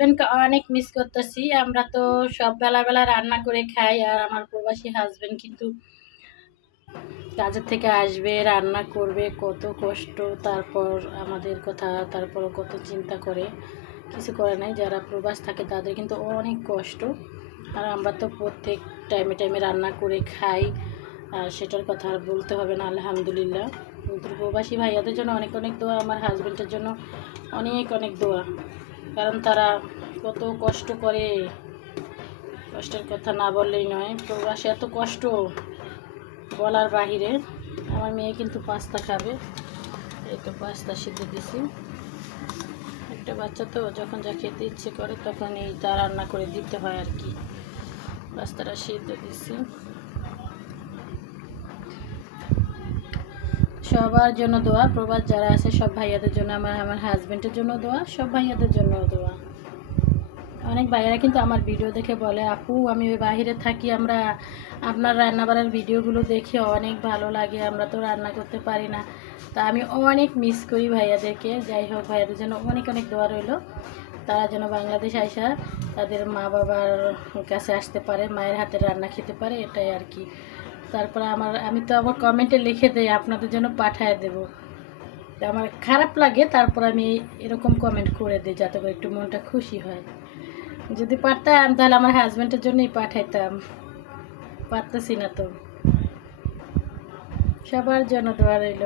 হাজবেন্ডকে অনেক মিস করতেছি। আমরা তো সব বেলা বেলা রান্না করে খাই, আর আমার প্রবাসী হাজবেন্ড কিন্তু কাজের থেকে আসবে, রান্না করবে, কত কষ্ট, তারপর আমাদের কথা, তারপর কত চিন্তা করে। কিছু করে নাই, যারা প্রবাস থাকে তাদের কিন্তু অনেক কষ্ট। আর আমরা তো প্রত্যেক টাইমে টাইমে রান্না করে খাই, আর সেটার কথা আর বলতে হবে না, আলহামদুলিল্লাহ। কিন্তু প্রবাসী ভাইয়াদের জন্য অনেক অনেক দোয়া, আমার হাজবেন্ডের জন্য অনেক অনেক দোয়া, কারণ তারা কত কষ্ট করে, কষ্টের কথা না বললেই নয়। প্রবাসে এত কষ্ট বলার বাহিরে। আমার মেয়ে কিন্তু পাস্তা খাবে, এই তো পাস্তা সিদ্ধ দিছি। একটা বাচ্চা তো যখন যা খেতে ইচ্ছে করে তখন এই তা রান্না করে দিতে হয় আর কি। পাস্তাটা সিদ্ধ দিছি। সবার জন্য দোয়া, প্রবাস যারা আছে সব ভাইয়াদের জন্য, আমার হাজবেন্ডের জন্য দোয়া, সব ভাইয়াদের জন্য দোয়া। অনেক ভাইয়ারা কিন্তু আমার ভিডিও দেখে বলে, আপু আমি ওই বাহিরে থাকি, আমরা আপনার রান্নাবাড়ার ভিডিওগুলো দেখে অনেক ভালো লাগে, আমরা তো রান্না করতে পারি না। তা আমি অনেক মিস করি ভাইয়াদেরকে। যাই হোক, ভাইয়াদের জন্য অনেক অনেক দোয়া রইল, তারা যেন বাংলাদেশ আইসা তাদের মা বাবার কাছে আসতে পারে, মায়ের হাতের রান্না খেতে পারে, এটাই আর কি। তারপরে আমি তো আবার কমেন্টে লিখে দেই আপনাদের জন্য পাঠায় দেবো। আমার খারাপ লাগে, তারপর আমি এরকম কমেন্ট করে দিই যাতে করে একটু মনটা খুশি হয়। যদি পারতাম তাহলে আমার হাজব্যান্ডের জন্যই পাঠাইতাম, পারতেছি না তো। সবার জন্য দোয়া রইল।